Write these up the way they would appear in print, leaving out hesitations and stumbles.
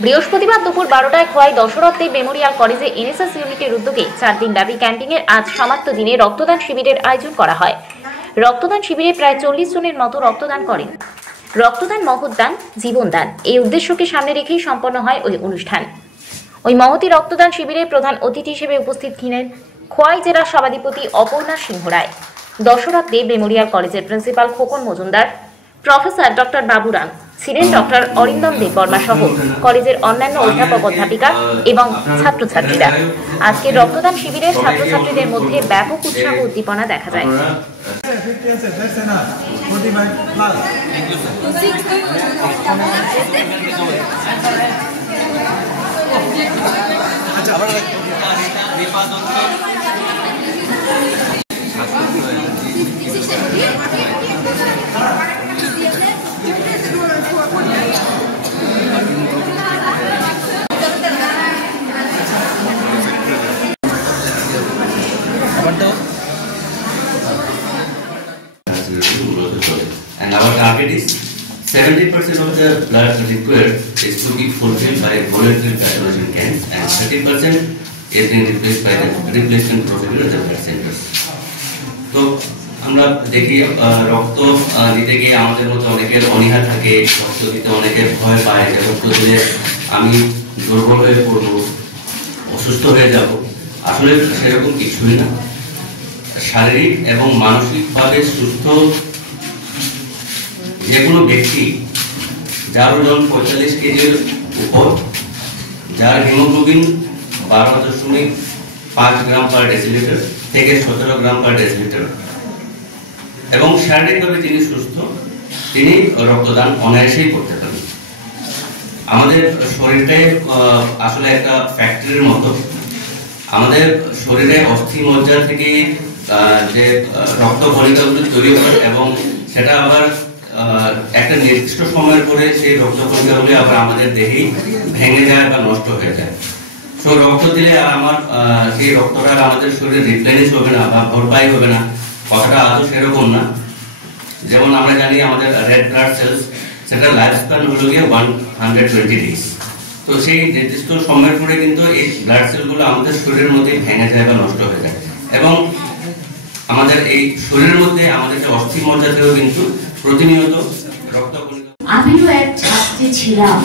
বৃহস্পতিবার দুপুর 12টায় খোয়াই দশরথদেব মেমোরিয়াল কলেজে এনএসএস ইউনিটের উদ্যোগে 4 দিন ব্যাপী ক্যাম্পিংয়ের আজ সমাপ্ত দিনে রক্তদান শিবিরের আয়োজন করা হয়। রক্তদান শিবিরে প্রায় 40 জনের মতো রক্তদান করেন। রক্তদান মহৎদান, জীবনদান এই উদ্দেশ্যকে সামনে রেখেই সম্পন্ন হয় ওই অনুষ্ঠান। ওই মহতী রক্তদান শিবিরে প্রধান অতিথি হিসেবে উপস্থিত ছিলেন খোয়াই জেলার সভাধিপতি অপর্ণা সিংহ রায়, দশরথদেব মেমোরিয়াল কলেজের principal Khokon Majumdar, professor doctor Baburam, ছিলেন ডক্টর অরিন্দম দেববর্মা সহ কলেজের অন্যান্য অধ্যাপক অধ্যাপিকা এবং ছাত্রছাত্রীরা। আজকে রক্তদান শিবিরের ছাত্রছাত্রীদের মধ্যে ব্যাপক উৎসাহ উদ্দীপনা দেখা যায়। And our target is 70% of the blood required is to be fulfilled by voluntary blood donation camps, and 30% is being replaced by the replacement procedure at the blood centers. So, আমরা দেখি রক্ত দিতে গিয়ে আমাদের মধ্যে অনেকের অনীহা থাকে, রক্ত দিতে অনেকের ভয় পায় যে রক্ত দিলে আমি দুর্বল হয়ে পড়বো, অসুস্থ হয়ে যাব। আসলে সেরকম কিছুই না। শারীরিক এবং মানসিকভাবে সুস্থ যে কোনো ব্যক্তি যার ওজন 45 কেজির উপর, যার হিমোগ্লোবিন 12.5 গ্রাম পার ডেসিলিটার থেকে 17 গ্রাম পার ডেসিলিটার এবং শারীরিকভাবে যিনি সুস্থ, তিনি রক্তদান অনায়াসেই করতে পারেন। আমাদের শরীরটাই আসলে একটা ফ্যাক্টরির মতো। আমাদের শরীরে অস্থি মজ্জা থেকে যে রক্ত কণিকাগুলো তৈরি হয় এবং সেটা আবার একটা নির্দিষ্ট সময়ের পরে সেই রক্ত কণিকাগুলি আবার আমাদের দেহেই ভেঙে যায় বা নষ্ট হয়ে যায়। তো রক্ত দিলে আর আমার সেই রক্তটা আমাদের শরীরে রিপ্লেনিশ হবে না বা ভরপাই হবে না, কথাটা আদৌ সেরকম না। যেমন আমরা জানি আমাদের রেড ব্লাড সেলস, সেটা লাইফ স্প্যান হলো গিয়ে 120 ডেজ। তো সেই নির্দিষ্ট সময়ের পরে কিন্তু এই ব্লাড সেলগুলো আমাদের শরীরের মধ্যে ভেঙে যায় বা নষ্ট হয়ে যায় এবং আমাদের এই শরীরের মধ্যে আমাদের যে অস্থি মজ্জাতেও কিন্তু প্রতিনিয়ত রক্ত। আমিও এক ছাত্রী ছিলাম।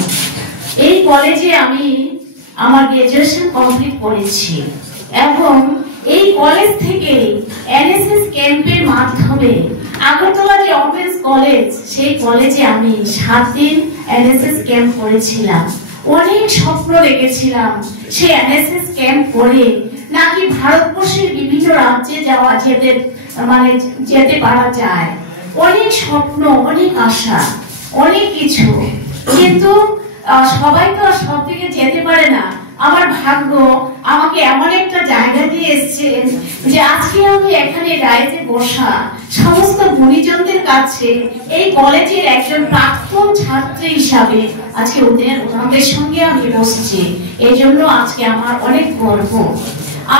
এই কলেজে আমি আমার গ্রাজুয়েশন কমপ্লিট করেছি এবং এই কলেজ থেকে এনএসএস ক্যাম্পের মাধ্যমে আগরতলা যে ওমেন্স কলেজ, সেই কলেজে আমি 7 দিন এনএসএস ক্যাম্প করেছিলাম। অনেক স্বপ্ন দেখেছিলাম সেই এনএসএস ক্যাম্প করে নাকি ভারতবর্ষের বিভিন্ন রাজ্যে যেতে পারা যায়। অনেক স্বপ্ন, অনেক আশা, অনেক কিছু, কিন্তু সবাই তো সব দিকে যেতে পারে না। আমার ভাগ্য আমাকে এমন একটা জায়গা দিয়ে এসছে যে আজকে আমি এখানে রাইজে বসা সমস্ত গুণীজনদের কাছে এই কলেজের একজন প্রাক্তন ছাত্রী হিসাবে আজকে ওনাদের সঙ্গে আমি বসছি। এই জন্য আজকে আমার অনেক গর্ব।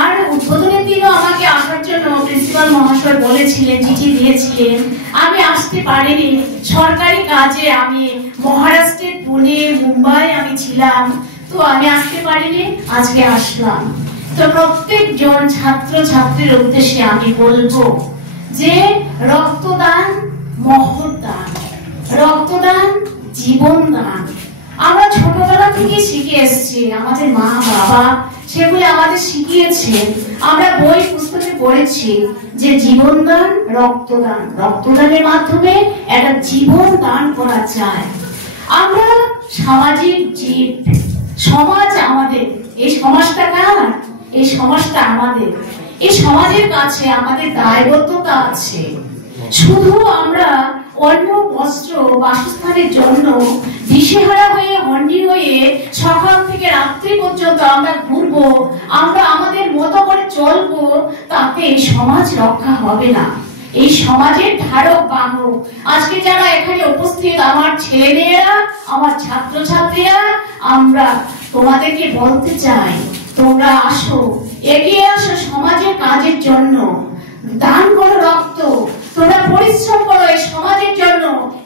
আর উদ্বোধনের দিনও আমাকে আসার জন্য প্রিন্সিপাল মহাশয় বলেছিলেন, চিঠি দিয়েছিলেন। আমি আসতে পারিনি, সরকারি কাজে আমি মহারাষ্ট্রের পুনে, মুম্বাই আমি ছিলাম, তো আমি আসতে পারিনি। আজকে আসলাম। তো প্রত্যেকজন ছাত্র ছাত্রীর উদ্দেশ্যে আমি বলবো যে রক্তদান মহৎদান, রক্তদান জীবনদান। আমরা ছোটবেলা থেকে শিখে এসেছি, আমাদের মা বাবা সেগুলো আমাদের শিখিয়েছেন। আমরা বই পুস্তকে পড়েছি যে জীবনদান, রক্তদান, রক্তদানের মাধ্যমে একটা জীবন দান করা যায়। আমরা সামাজিক জীব, সমাজ আমাদের, এই সমাজটা কার? এই সমাজটা আমাদের। এই সমাজের কাছে আমাদের দায়বদ্ধতা আছে। শুধু আমরা অন্ন, বস্ত্র, বাসস্থানের জন্য দিশেহারা হয়ে, হন্ডি হয়ে সকাল থেকে রাত্রি পর্যন্ত আমরা ঘুরবো, আমরা আমাদের মতো করে চলবো, তাতে এই সমাজ রক্ষা হবে না। এই সমাজের ধারক বাহক আজকে যারা এখানে উপস্থিত, আমার ছেলেমেয়েরা, আমার ছাত্রছাত্রীরা, আমরা তোমাদেরকে বলতে চাই, তোমরা আসো, এগিয়ে আসো সমাজের কাজের জন্য, দান করো রক্ত। তোমরা পরিশ্রম করো এই সমাজের জন্য,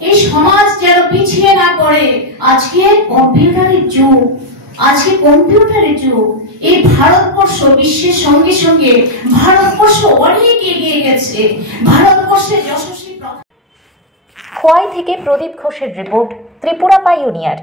এই সমাজ যেন পিছিয়ে না পড়ে। আজকে কম্পিউটারের যুগ, আজকে কম্পিউটারের যুগ। এই ভারতবর্ষ বিশ্বের সঙ্গে সঙ্গে ভারতবর্ষ অনেক এগিয়ে গেছে। ভারতবর্ষের যশস্বী খোয়াই থেকে প্রদীপ ঘোষের রিপোর্ট, ত্রিপুরা পাইওনিয়ার।